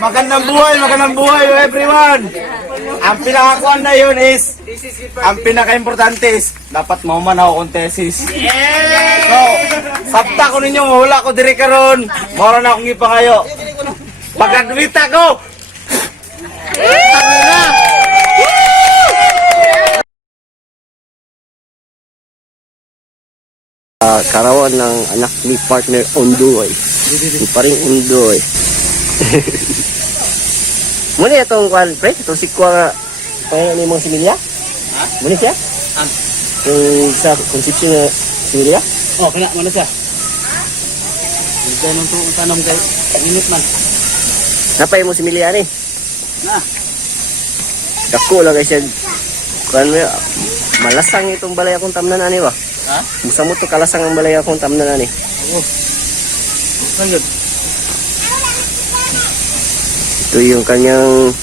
Magandang buhay everyone. Ang pinakakuan na yun is, ang pinaka-importante is, dapat mauman ako kung tesis. So, sabta ko ninyo, mahula ko diri karon. Mora na akong ipangayo. Pag-graduate ako! Karawan ng anak ni partner Ondoy. Yung paring Ondoy. Muna itong kwan, pre? Itong sikwa kaya ni mga similya? Ha? Muna siya? Yung sa konsepsyon na similya? Oh, kena mana siya? Hindi nung tanong kay minute man. Napay mo similya ni? Na. Dako lang kasi kwan mo, malasang itong balay akong tamnan ani ba? Ha? Musa mo to kalasang ang balay akong tamnan ani. Oo. Sayod. Ito yung kanyang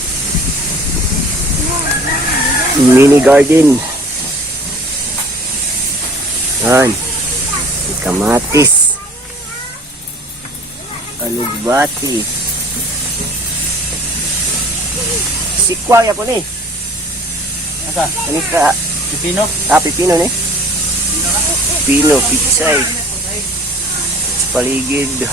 mini garden. Yan. Kamatis. Alugbati. Sikwa ya po ni. Asa? Ano ka? Pipino? Pipino ni. Pipino, pitsay. Sa paligid.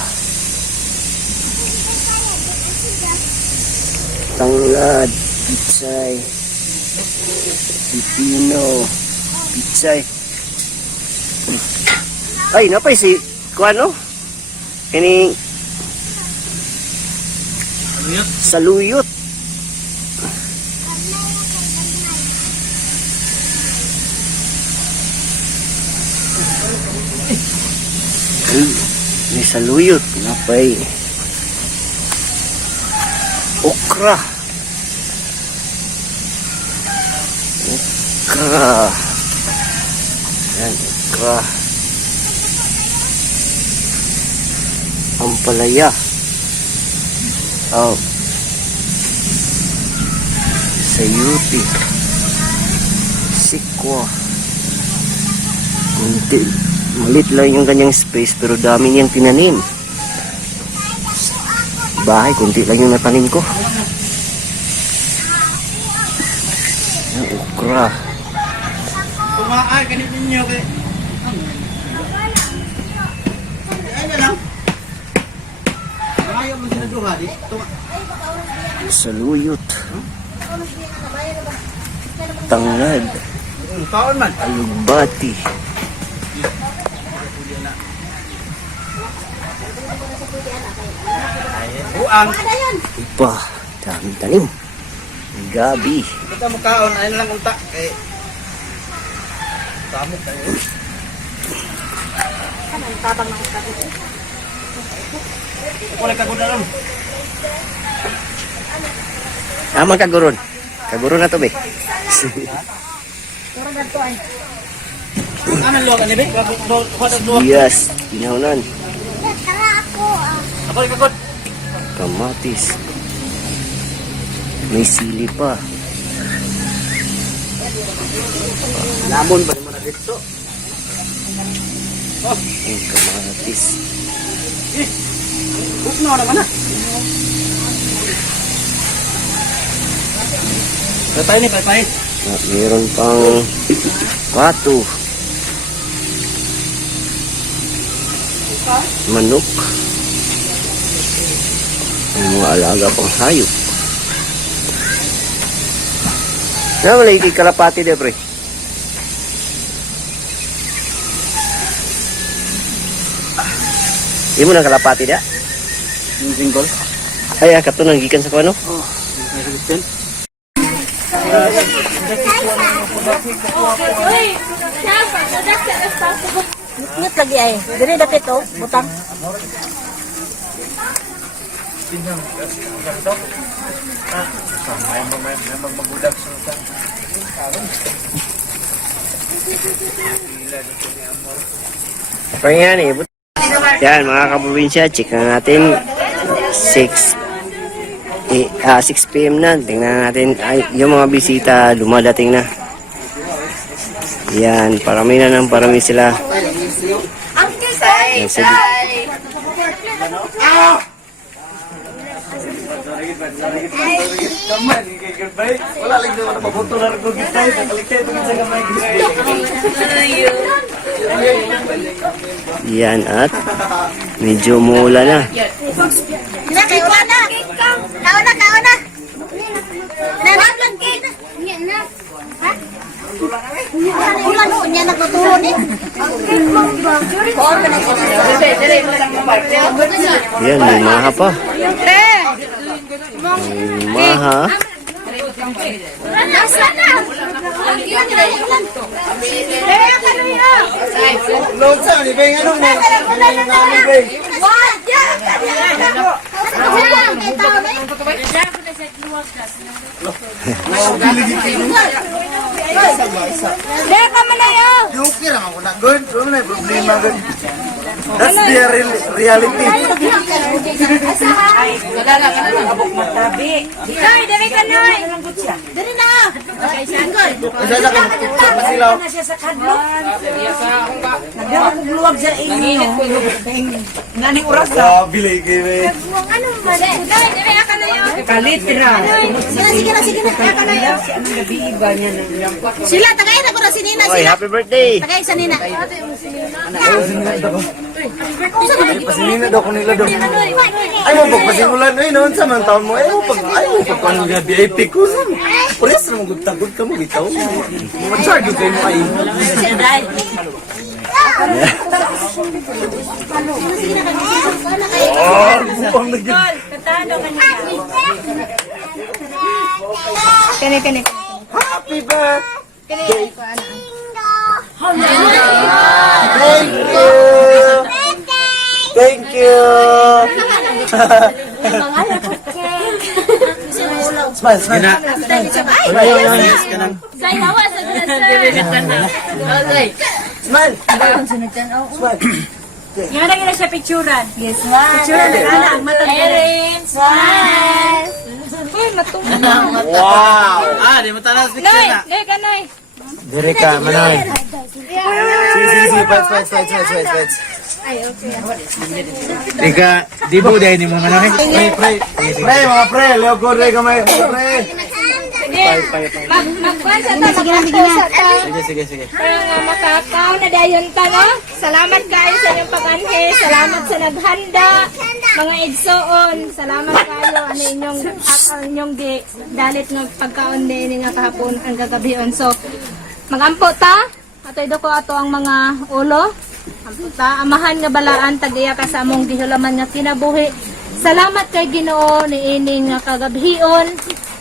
Tanglad, pitsay. Pipino, pitsay. Ay, napay si kuano? Kini saluyot. May saluyot, napay okra. Yan, okra. Ampalaya. Oh. Sayuti. Sikwa. Kunti. Malit lang yung kanyang space pero dami niyang tinanim. Bahay, kunti lang yung natanim ko. Yan, okra. Tumaay, ganit ninyo kay... Ayan lang. Ayaw mo sinaduha, di? Saluyot. Tanglad. Kaon man. Alugbati. Buang. Iba. Daming tanim. Gabi. Kita mo kaon, ayun lang unta. Kay... Tamok tayo. Ako na kagudaron. Amang kaguron. Kaguron na to, be. Ano luwag ani be? Yes. Pinaunan. Ako rin kagod. Kamatis. May sili pa. Lamon ba mo na dito? Oh, Ang kamatis. Bukno naman na. Patay ni, patay. Meron pang pato. Manok. Ang mga alaga pang hayop. Na wala ikay kalapati de, pre. Di mo na kalapati da? Yung single? Ay, kato nang gikan sa kuano? Oh, may resistant. Ingat lagi ay. Diri dapit to, butang. Pahinga ni. Yan mga kaprobinsya, check na natin 6 PM na. Tingnan natin ay, yung mga bisita dumadating na. Yan, parami na ng parami sila. Yan, Kaman, goodbye. Wala lang naman mabutular ko kita. Nakalikay ito sa kamay. Yan at medyo mula na. Na, kayo na. Kauna. Nanaglan kayo na. Ha? Ulan noon niya nagtuturo ni. Yan, lumaha pa. Lumaha. Nasa na. Load sa, di ba yung anong mo? Okay lang ako na good. Wala na yung problema good. That's the reality. Kasi lang masilaw. Bilay kayo. Sila, tagay na ko na si Nina. Oy, happy birthday! Tagay sa Nina. Pasinina daw ko nila daw. Ay mo pagpasimulan ay noon sa mga taon mo. Ay mo pag paano nga VIP ko. Pulis na magutagod ka mo bitaw. Mag-charge kayo mo ay. Oh, bupang na yun. Kani. Happy birthday. Thank you. Smile. Smile. Yan na siya picturan. Yes, smile. Picturan na lang. Erin, smile. Uy, matungkol. Wow. Di mo talas picture na. Kanay. Dire ka, Manoy. Sige. Wait. Ika, di ba dahil ni mo Manoy? Pre, mga pre. Leo ko rin kamay. Pre. Magkuhan sa to. Sige. Para nga makakaw na dayon ta, no? Salamat kayo sa inyong pag-anhe. Salamat sa naghanda. Mga igsoon. Salamat kayo. Inyong dalit ng pagkaon din nga kahapon ang gagabion. So, magampo ta. Atoy do ko ato ang mga ulo. Ampo ta. Amahan nga balaan. Tag-iya ka sa among gihulaman nga kinabuhi. Salamat kay Ginoo ni ining nga kagabion.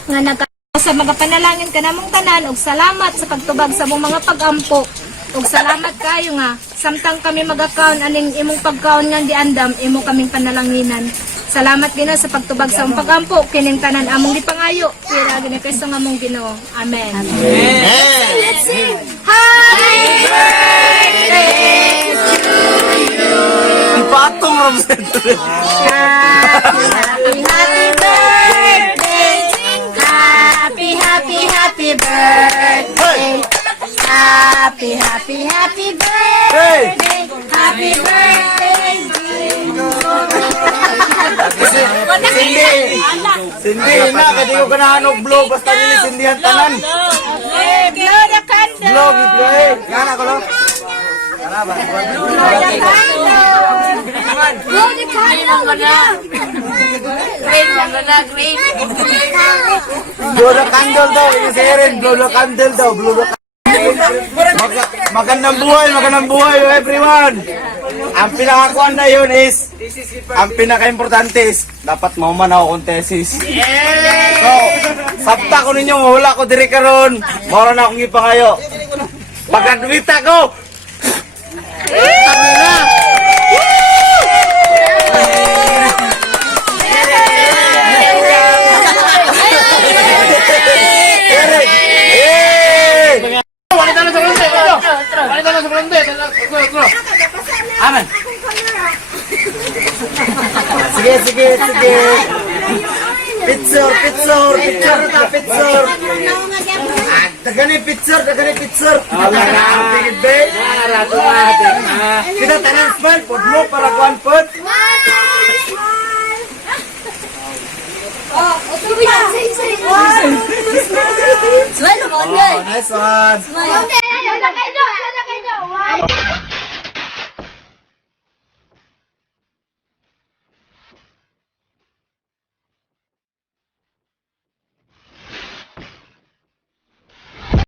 Nga nagka sa mga panalangin ka namong tanan ug salamat sa pagtubag sa mong mga pag-ampo ug salamat kayo nga samtang kami magakaon aning imong pagkaon nga giandam imo kaming panalanginan. Salamat Ginoo sa pagtubag sa mong pag-ampo kining tanan among gipangayo pira gini Kristo nga among Ginoo. Amen. Let's sing. Happy birthday to you. Ipatong Ramsey. Happy birthday. Happy birthday. Happy birthday. Happy birthday. Sindi na, kadi ko kanahanog blow basta nili sindihan tanan. Blow the candle. Blow gito eh. Ngana ko lang. Blow the Blow the candle daw. Ini si Erin. Blow the candle daw. Blow the candle. Magandang buhay everyone. Ang pinakakuan na yun is, ang pinaka-importante is, dapat mahuman ako kung tesis. So, sabta ko ninyo, hula ko diri karon. Mora na akong ipangayo. Pag-admit ako! Sabi na! Eric! Amen. Sige. Picture. Dagani picture. Tigid be. Kita tanan smile podlo para kuan pod. Oh, nice one. Sana kayo.